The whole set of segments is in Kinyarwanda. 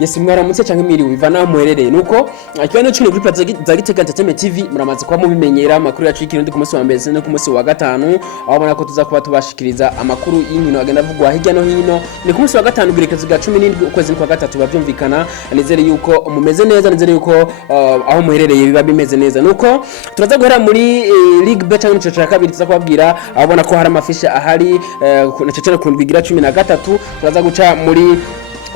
Yesi mwaramutse canke mwiriwe bivana muherereye nuko ikiganiro cyo kuri Plaza za Gitega Entertainment TV muramaze kuba mubimenyera amakuru yacu y'ikirundi ku munsi wa mbere no ku munsi wa gatanu aho bona ko tuza kuba tubashikiriza amakuru y'inkino agenda avugwa hirya no hino ni ku munsi wa gatanu birekezo ga 17 ukwezi kwa gatatu bavyumvikana nizere yuko mumeze neza nizere yuko aho muherereye biba bimeze neza nuko turaza guhera muri League B cyangwa mu cyo kabiri tuza kubabwira aho bona ko hari amafisha ahari na cecene ku ndwigira 13 turaza guca muri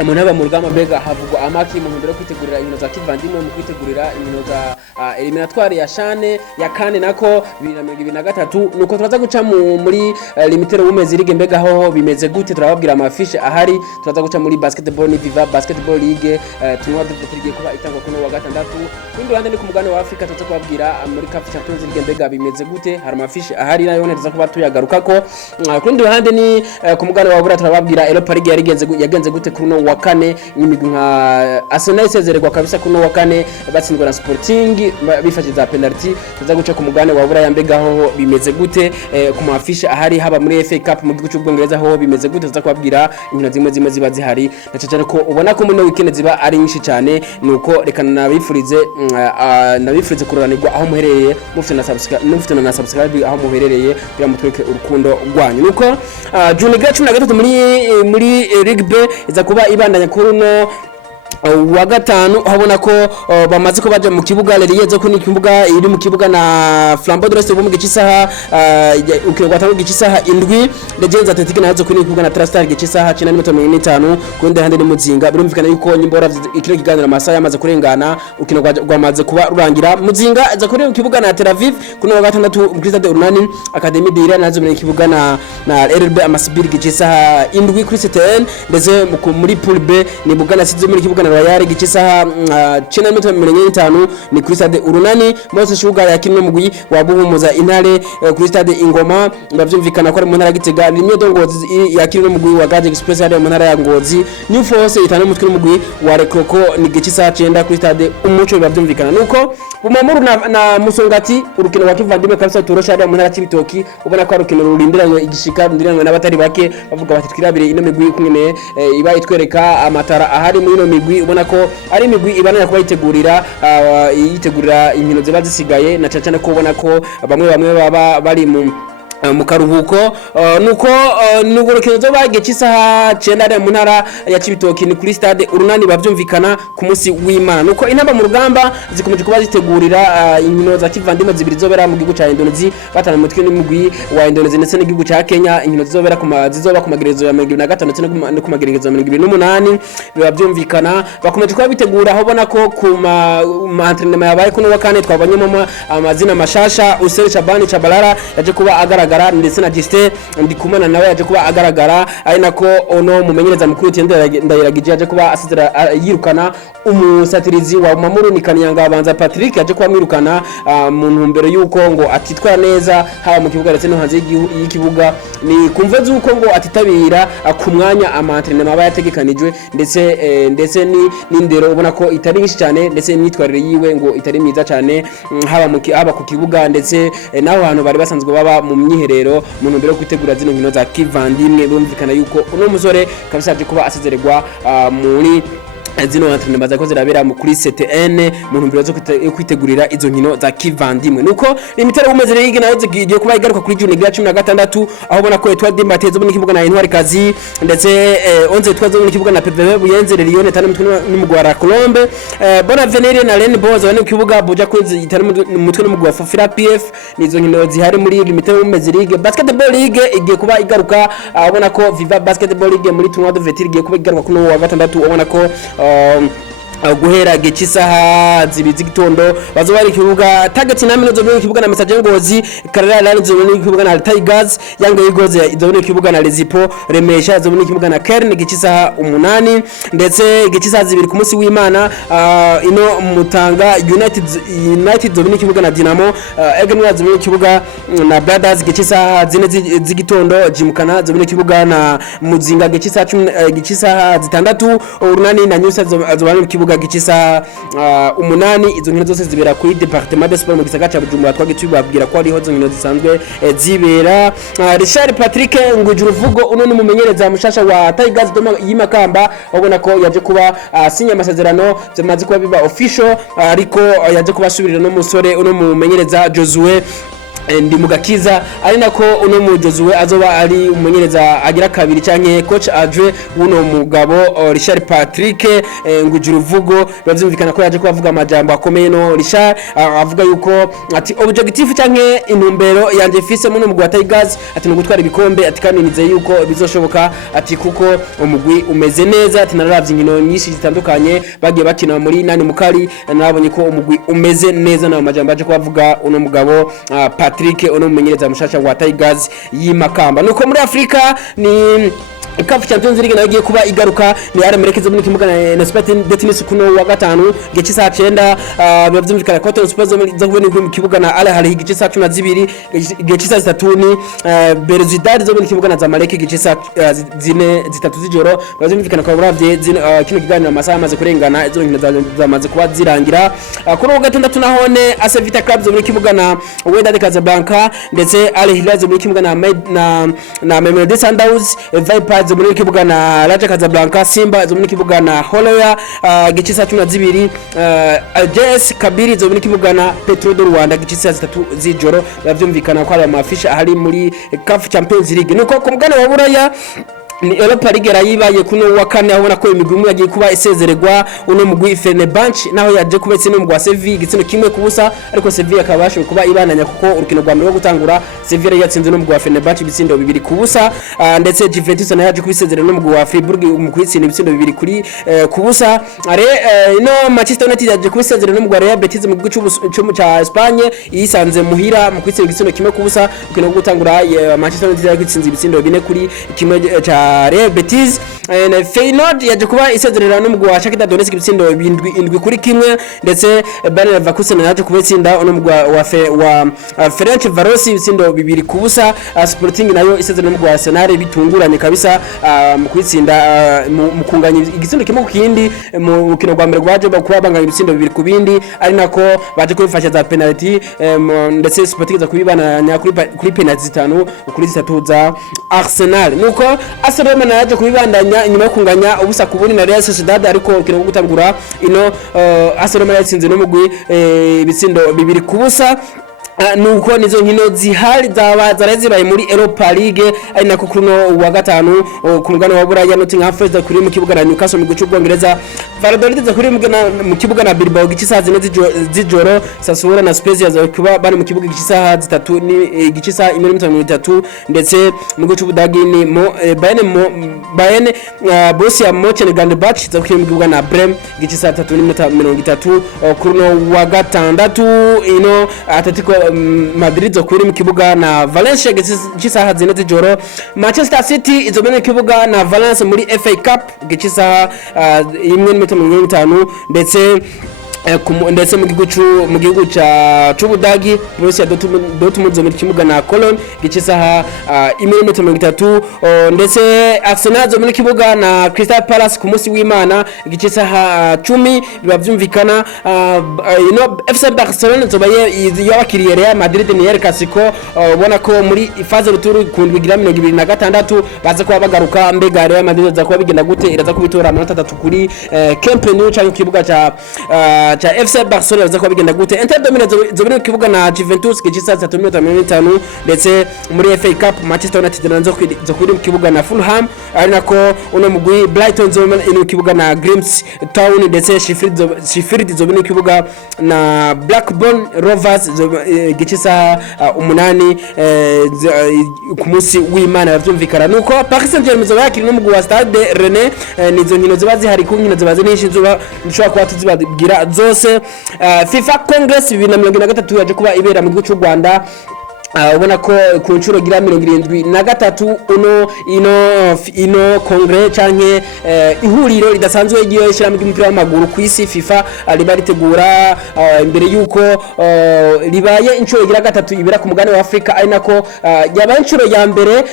umuntu mu rugamba mbega havugwa amaki mu ntumbero kwitegurira inkino za kivandimwe mu kwitegurira inkino za eliminatoire ya Shane ya kane nako 2023 nuko turaza guca muri limited women's league mbega ho bimeze gute turababwira amafishe ahari turaza guca muri basketball ni Viva Basketball League tunwa tugiye kuba itangwa kuno wa gatandatu kundi ruhande ni ku mugane wa Afrika tuza kubabwira muri CAF Champions League mbega bimeze gute hari amafishe ahari nayo tuza kuba tuyagarukako kundi ruhande ni ku mugane wa Bura turababwira Europa League yagenze gute kuno wa kane imigwi nka Arsenal isezererwa kabisa kuno wa kane batsindwa na Sporting bifashije za penalty tuza guca ku mugane wa Buraya mbega ho bimeze gute ku mafisha ahari haba muri FA Cup mu gihugu cy'Ubwongereza ho bimeze gute tuza kubabwira inkino zimwe ziba zihari ndacecane ko ubona ko muri weekend ziba ari nyinshi cyane nuko rekana nabifurize kuroranirwa aho muherereye mufite na subscribe aho muherereye kugira mutweke urukundo rwanyu nuko June 13 muri League B iza kuba ibandanya kuruno wa gatanu habona ko bamaze ko baje mu kibuga Leriyezo ko ni kibuga iri mu kibuga na Flambeau de l'Est bo mu gisaha ukirwa tangu gisaha indwi Legends Athletic nazo ko ni kibuga na Trastar gisaha 9:45 kundi hande ni muzinga birumvikana yuko nyimbora ikiro kiganira amasaha yamaze kurengana ukino gwamaze kuba rurangira muzinga za ko mu kibuga na Tel Aviv kuno wa gatandatu Christa de Urunani Academy de Iran nazo mu kibuga na RB Amasibir gisaha indwi kuri CTN ndeze muri Pool B ni bugana size muri kibuga na Royal gisaha 9:45 ni kuri stade Urunani Mose Sugar yakino mugwi wabuhumuza intare kuri stade Ingoma bavyumvikana ko ari mu ntara Gitega rimwe dongozi yakino mugwi wa Gaje Express ari mu ntara ya Ngozi New Force itana mutwe mugwi wa Rekroko ni gisaha 9 kuri stade Umuco bavyumvikana nuko Bumamuru na Musongati urukino wa kivandimwe kabisa turosha ari mu ntara Cibitoki ubona ko urukino rurindiranywe igishika rundiranywe n'abatari bake bavuga bati twirabire ino migwi kumwe iba itwereka amatara ahari muri ino migwi ubona ko ari imigwi ibana kuba yitegurira inkino ziba zisigaye na cyane ko ubona ko bamwe baba bari mu karuhuko nuko nugurukino zo bagece isaha 9 mu ntara ya Cibitoki ni kuri stade Urunani bavyumvikana ku munsi w'Imana nuko intamba mu rugamba zikomeje kuba zitegurira inkino za kivandimwe zibiri zobera mu gihugu ca Indonesia batana mutwe n'imugwi wa Indonesia ndetse n'igihugu ca Kenya inkino zizoba ku magerezo ya 2025 ndetse no ku magerezo ya 2028 bavyumvikana bakomeje kuba bitegura aho bona ko ku entraînement yabaye kuno wa kane twabanyemo amazina mashasha Usere Chabani Chabalala yaje kuba agaragara ndetse na Justin Ndikumana nawe yaje kuba agaragara ari nako ono mumenyereza mukuru Ndayiragije yaje kuba asizira yirukana umusatirizi wa Mamuru ni Kanyanga abanza Patrick yaje kuba mwirukana mu ntumbero yuko ngo atitwara neza haba mu kibuga ndetse no hanze y'ikibuga ni kumva zuko ngo atitabira ku mwanya amantrene maba yategekanijwe ndetse ni ndero ubona ko itari nyinshi cyane ndetse imyitwarire yiwe ngo itari myiza cyane haba ku kibuga ndetse naho hantu bari basanzwe baba mu myiherero mu ntumbero kwitegura zino nkino za kivandimwe bumvikana yuko uno musore kabisa yaje kuba asezererwa muri zino entraînement zako zirabera mu kuri CTN mu ntumbero zo kwitegurira izo nkino za kivandimwe nuko limitero umeze rege nayo zigiye kuba igaruka kuri June 16 aho bona ko Etoile de Mbatezo mu kibuga na Intwari Kazi ndetse onze twazo mu kibuga na PVV Buyenze Lyon tano n'umugwara Colombe Bona Venere na Len Bozo bane mu kibuga Buja Queens itari mutwe n'umugwa Fofira PF nizo nkino zihari muri limitero umeze rege Basketball League igiye kuba igaruka abona ko Viva Basketball League muri Tournoi de Vetir igiye kuba igaruka kuno wa gatandatu ubona ko guhera gisaha zibizi gitondo bazobari kibuga target na mino zo mu kibuga na Message Ngozi Karara Lions zo mu kibuga na Tigers Yanga Eagles zo mu kibuga na Lezipo Remesha zo mu kibuga na Kern gisaha 8 ndetse gisaha zibiri ku munsi w'Imana ino Mutanga United zo mu kibuga na Dinamo Egenwa zo mu kibuga na Brothers gisaha zine z'igitondo Jimkana zo mu kibuga na Muzinga gisaha 6 Urunani na Nyusa zo mu kibuga kibuga gicisa umunani. Izo nkino zose zibera kuri Departement de Sport mu gisagara ca Bujumbura. Twagiye babwira ko ariho izo nkino zisanzwe zibera. Richard Patrick Ngujuruvugo uno ni mumenyereza mushasha wa Tigers Doma y'Imakamba, ubona ko yaje kuba sinya amasezerano byamaze kuba biba official, ariko yaje kubasubirira no musore uno mumenyereza Josue ndi mugakiza, ari nako uno mu Josue azoba ari umumenyereza agira kabiri canke coach Adre uno mugabo Richard Patrick Ngujuruvugo. Bavyumvikana ko yaje kubavuga amajambo akomeye. No Richard avuga yuko ati objective canke intumbero yanje fise mu mugwi wa Tigers ati no gutwara ibikombe, ati kandi nize yuko bizoshoboka, ati kuko umugwi umeze neza, ati nararavye inkino nyinshi zitandukanye bagiye bakina muri nani mukari, nabonye ko umugwi umeze neza. Na amajambo aje kubavuga uno mugabo Patrick uno mumenyereza mushasha wa Tigers y'Imakamba. Nuko muri Afrika ni CAF Champions League nayo giye kuba igaruka, ni aramerekeza muri kibuga na Sporting de Tunis kuno wa gatanu gice saa 9. Bavyumvikana ko Tottenham Spurs zo kubona mu kibuga na Al Ahly gice saa 12, gice saa 3 Belouizdad zo mu kibuga na Zamalek gice saa 3 z'ijoro. Bavyumvikana ko buravye kino kiganiro amasaha amaze kurengana, izo nkino zamaze kuba zirangira. Kuri uwa gatandatu nahone AS Vita Club zo muri kibuga na Wydad Casablanca, ndetse Al Hilal zo muri kibuga na Mamelodi Sundowns, Vipers zo muri kibuga na Raja Casablanca, Simba zo muri kibuga na Holoya gice saa 12, JS Kabiri zo muri kibuga na Petro de Rwanda gice saa 3 z'ijoro. Bavyumvikana ko ari amafisha ahari muri CAF Champions League. Nuko ku mugana wa Buraya ni Europa League rayibaye kuno wa kane, abona ko imigwi imwe yagiye kuba isezererwa. Uno mugwi Fenerbahce naho yaje kuba itsinda umugwi wa Sevilla igitsino kimwe kubusa, ariko Sevilla akabasha kuba ibananya kuko urukino rwa mbere rwo gutangura Sevilla yatsinze no mugwi wa Fenerbahce ibitsindo 2 kubusa, ndetse Juventus nayo yaje kubisezerera no mugwi wa Freiburg mu kwitsinda ibitsindo 2 kuri kubusa. Are no Manchester United yaje kubisezerera no mugwi wa Real Betis mu gihugu cy'u ca Espagne, yisanze muhira mu kwitsinda ibitsindo kimwe kubusa. Urukino rwo gutangura Manchester United yatsinze ibitsindo 4 kuri kimwe ca Real Betis. Feyenoord yaje kuba isezerera no mugwi wa Shakhtar Donetsk ibitsindo 7 kuri kimwe, ndetse Bayer Leverkusen yaje kubitsinda no mugwi wa Ferenc Varosi ibitsindo 2 kubusa. Sporting nayo isezerera no mugwi wa Arsenal bitunguranye kabisa mu kwitsinda mu kunganya igitsindo kimwe ku kindi mu rukino rwa mbere rwaje kuba banganya ibitsindo 2 ku bindi, ari nako baje kubifasha za penalty, ndetse Sporting za kubibananya kuri penalty 5 kuri 3 za Arsenal. Nuko Arsenal naje kubibandanya nyuma yo kunganya ubusa kubuni na Real Sociedad, ariko urukino rwo gutangura ino Arsenal yatsinze no mugwi ibitsindo 2 kubusa. Nuko nizo nkino zihari zarazibaye muri Europa League, ari nako kuno wa gatanu ku mugano wa Buraya Nottingham Forest kuri mu kibuga na Newcastle mu gice cy'Ubwongereza, Valladolid kuri mu kibuga na Bilbao gice saa 4 z'ijoro, Sassuolo na Spezia kuba bari mu kibuga gice saa 3 ni gice saa 1:30, ndetse mu gice cy'Ubudagi ni Bayern Borussia Mönchengladbach kuri mu kibuga na Bremen gice saa 3:30 kuno wa gatandatu. Ino Atletico Madrid zo kuri mu kibuga na Valencia gice saa 4 z'ijoro. Manchester City izo mu kibuga na Valence muri FA Cup gice saa 1:50, ndetse mu gihugu c'Ubudagi Borussia Dortmund zo mu kibuga na Cologne gice saa 1:30, ndetse Arsenal zo mu kibuga na Crystal Palace ku munsi w'Imana gice saa 10. Bibavyumvikana FC Barcelona zo yabakiriye Real Madrid ni El Clasico, ubona ko muri phase ruturu kundwigira 26 baza kuba bagaruka. Mbega Real Madrid za kuba bigenda gute? Iraza kubitora amanota 3 kuri Camp Nou cyangwa kibuga cha FC Barcelona za kuba bigenda gute? Inter de Milan zo biri kibuga na Juventus gice saa 3:50, ndetse muri FA Cup Manchester United nazo kuri mu kibuga na Fulham, ari nako uno mugwi Brighton zo mu kibuga na Town, ndetse Sheffield zo biri kibuga na Blackburn Rovers gice saa 8 ku munsi w'Imana. Bavyumvikana nuko Paris Saint-Germain zo yakiri no mugwi wa Stade Rennais, nizo nkino ziba zihari ku nkino ziba zinishe nshobora kuba tuzibabwira zose. FIFA Congress 2023 yaje kuba ibera mu gihugu cy'u Rwanda, ubona ko ku nshuro gira 73 ino kongre canke ihuriro ridasanzwe giyo ishyirahamwe ry'umupira w'amaguru ku isi FIFA riba ritegura imbere yuko ribaye inshuro gira gatatu ibira ku mugane wa Afrika ari nako yabaye inshuro ya mbere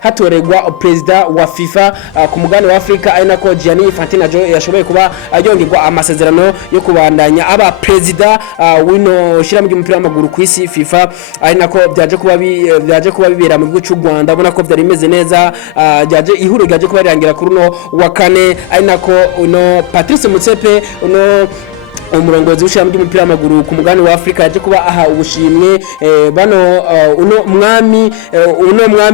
hatoregwa president wa FIFA ku mugane wa Afrika ari nako Gianni Infantino yashoboye kuba ayongerwa amasezerano yo kubandanya aba president wino ishyirahamwe ry'umupira w'amaguru ku isi FIFA ari nako byaje kuba bibera mu gihugu cy'u Rwanda abona ko byari bimeze neza ihuriro ryaje kuba rirangira kuri no wa kane ari nako Patrice Motsepe umurongozi w'ishyirahamwe ry'umupira w'amaguru ku mugani wa Afrika yaje kuba aha ubushimwe bano mwami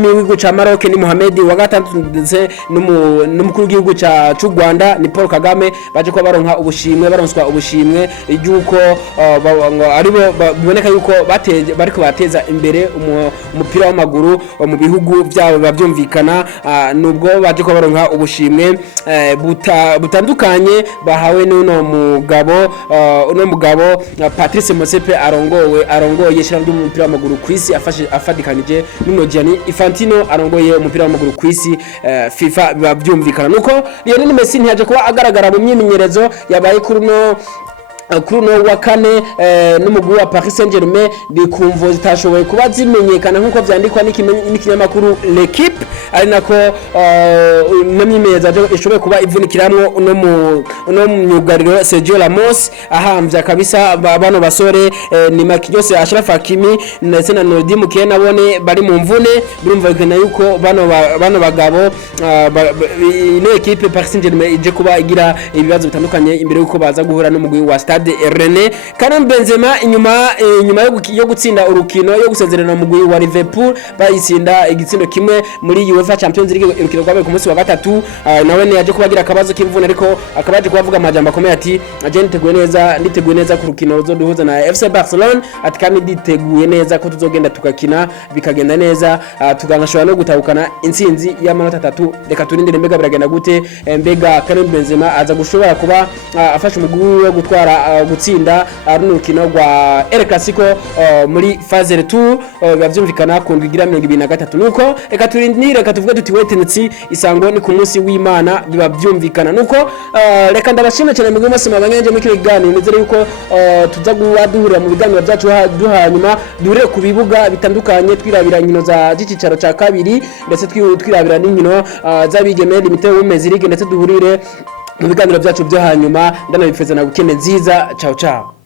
w'igihugu cya Maroc ni Mohamed wa gatandatu ndetse n'umukuru w'igihugu cy'u Rwanda ni Paul Kagame baje kuba baronswa ubushimwe yuko aribo biboneka yuko bariko bateza imbere umupira w'amaguru mu bihugu byabo bavyumvikana nubwo baje kuba baronka ubushimwe butandukanye bahawe n'uno mugabo Patrice Motsepe arongoye ishyirahamwe ry'umupira w'amaguru ku isi afadikanije n'uno Gianni Infantino arongoye umupira w'amaguru ku isi FIFA bavyumvikana nuko Lionel Messi ntiyaje kuba agaragara mu myimenyerezo yabaye kuri no wa kane n'umugwi wa Paris Saint-Germain bikumvo zitashoboye kuba zimenyekana nkuko vyandikwa n'ikinyamakuru L'Equipe ari nako n'imyimeza ishoboye kuba ivunikiramwo uno myugariro Sergio Ramos ahamvya kabisa bano basore ni Marquinhos Achraf Hakimi ndetse na Nordi Mukiye nabone bari mu mvune birumvikana yuko bano bagabo ino equipe Paris Saint-Germain ije kuba igira ibibazo bitandukanye imbere yuko baza guhura n'umugwi wa Stade Rennais. Karim Benzema inyuma yo gutsinda urukino yo gusezerana umugwi wa Liverpool bayitsinda igitsindo kimwe muri UEFA Champions League urukino rwabaye ku munsi wa gatatu nawe ne yaje kubagira akabazo k'imvune ariko akabaje kubavuga amajambo akomeye ati aje nditeguye neza ku rukino ruzoduhuza na FC Barcelona ati kandi nditeguye neza ko tuzogenda tukakina bikagenda neza tugangashobora no gutahukana intsinzi y'amanota 3 reka turindire mbega biragenda gute mbega Karim Benzema aza gushobora kuba afasha umugwi wo gutsinda urukino rwa El Clasico muri phase retour bavyumvikana ku ndwigira 23 nuko reka turindire tuvuge tuti wetenetsi isango ni ku munsi w'Imana biba byumvikana nuko reka ndabashimira cyane mu mwese mabanyanje mu kiganiro nizere yuko tuza guhurira mu biganiro byacu duhanyuma duhure ku bibuga bitandukanye twirabira nkino za gicicaro ca kabiri ndetse twirabira n'inkino z'abigeme Limited Women's League ndetse duhurire mu biganiro byacu byo hanyuma ndanabifeza na gukene nziza ciao ciao.